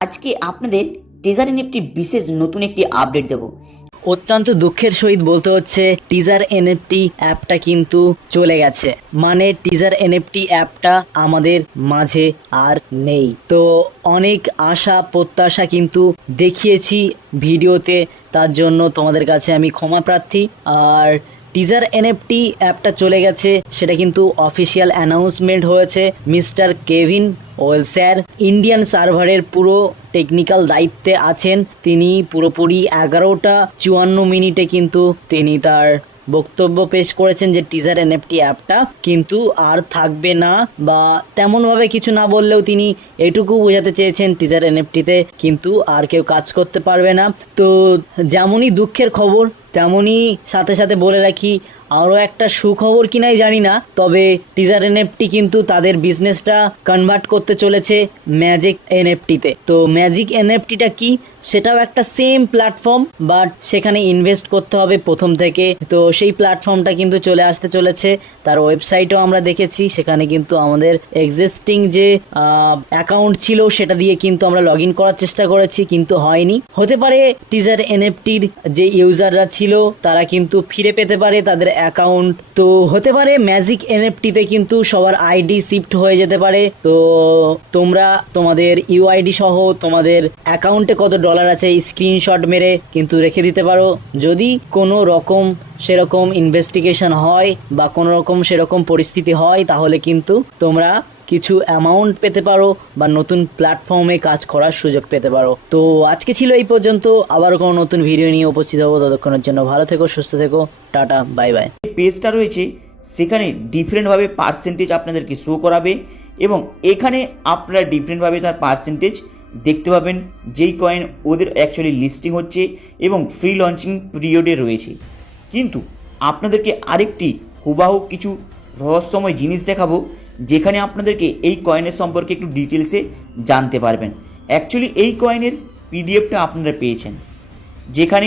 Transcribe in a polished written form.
আজকে আপনাদের teaser NFT বিশেষ নতুন একটি আপডেট দেব। অত্যন্ত দুঃখের সহিত বলতে হচ্ছে টিজার এনএফটি অ্যাপটা কিন্তু চলে গেছে, মানে টিজার এনএফটি অ্যাপটা আমাদের মাঝে আর নেই। তো অনেক আশা প্রত্যাশা কিন্তু দেখিয়েছি ভিডিওতে, তার জন্য তোমাদের কাছে আমি ক্ষমা প্রার্থী। আর টিজার এনএফটি অ্যাপটা চলে গেছে, সেটা কিন্তু অফিসিয়াল অ্যানাউন্সমেন্ট হয়েছে। Mister Kevin well sir Indian সার্ভারের পুরো টেকনিক্যাল দায়িত্বে আছেন। তিনি পুরোপুরি 11:54 কিন্তু তিনি তার বক্তব্য পেশ করেছেন যে টিজার এনএফটি অ্যাপটা কিন্তু আর থাকবে না, বা তেমনভাবে কিছু না বললেও তিনি এটুকু বোঝাতে চেয়েছেন টিজার এনএফটিতে কিন্তু আর কেউ কাজ করতে পারবে না। তো যেমনই দুঃখের খবর তেমনই সাথে সাথে বলে রাখি আরও একটা সুখবর কিনাই জানি না, তবে টিজার এনএফটি কিন্তু তাদের বিজনেসটা কনভার্ট করতে চলেছে ম্যাজিক এনএফটিতে। তো ম্যাজিক এনএফটিটা কি, সেটাও একটা সেম প্ল্যাটফর্ম, বাট সেখানে ইনভেস্ট করতে হবে প্রথম থেকে। তো সেই প্ল্যাটফর্মটা কিন্তু চলে আসতে চলেছে। তার ওয়েবসাইটও আমরা দেখেছি, সেখানে কিন্তু আমাদের এক্সিস্টিং যে অ্যাকাউন্ট ছিল সেটা দিয়ে কিন্তু আমরা লগ ইন করার চেষ্টা করেছি, কিন্তু হয়নি। হতে পারে টিজার এনএফটির যে ইউজাররা ছিল তারা কিন্তু ফিরে পেতে পারে তাদের অ্যাকাউন্ট। তো হতে পারে ম্যাজিক এনএফটিতে কিন্তু সবার আইডি শিফট হয়ে যেতে পারে। তো তোমরা তোমাদের ইউআইডি সহ তোমাদের অ্যাকাউন্টে কত ডলার আছে স্ক্রিনশট মেরে কিন্তু রেখে দিতে পারো। যদি কোনো রকম সেরকম ইনভেস্টিগেশন হয় বা কোনো রকম সেরকম পরিস্থিতি হয়, তাহলে কিন্তু তোমরা কিছু অ্যামাউন্ট পেতে পারো বা নতুন প্ল্যাটফর্মে কাজ করার সুযোগ পেতে পারো। তো আজকে ছিল এই পর্যন্ত, আবার কোনো নতুন ভিডিও নিয়ে উপস্থিত হবো। ততক্ষণের জন্য ভালো থেকো, সুস্থ থেকো, টাটা, বাই বাই। পেজটা রয়েছে সেখানে ডিফারেন্টভাবে পার্সেন্টেজ আপনাদেরকে শো করাবে এবং এখানে আপনারা ডিফারেন্টভাবে তার পার্সেন্টেজ দেখতে পাবেন যেই কয়েন ওদের অ্যাকচুয়ালি লিস্টিং হচ্ছে এবং ফ্রি লঞ্চিং পিরিয়ডে রয়েছে। কিন্তু আপনাদেরকে আরেকটি হুবাহু কিছু রহস্যময় জিনিস দেখাবো, যেখানে আপনাদেরকে এই কয়েনের সম্পর্কে একটু ডিটেলসে জানতে পারবেন। অ্যাকচুয়ালি এই কয়েনের পিডিএফটা আপনারা পেয়েছেন, যেখানে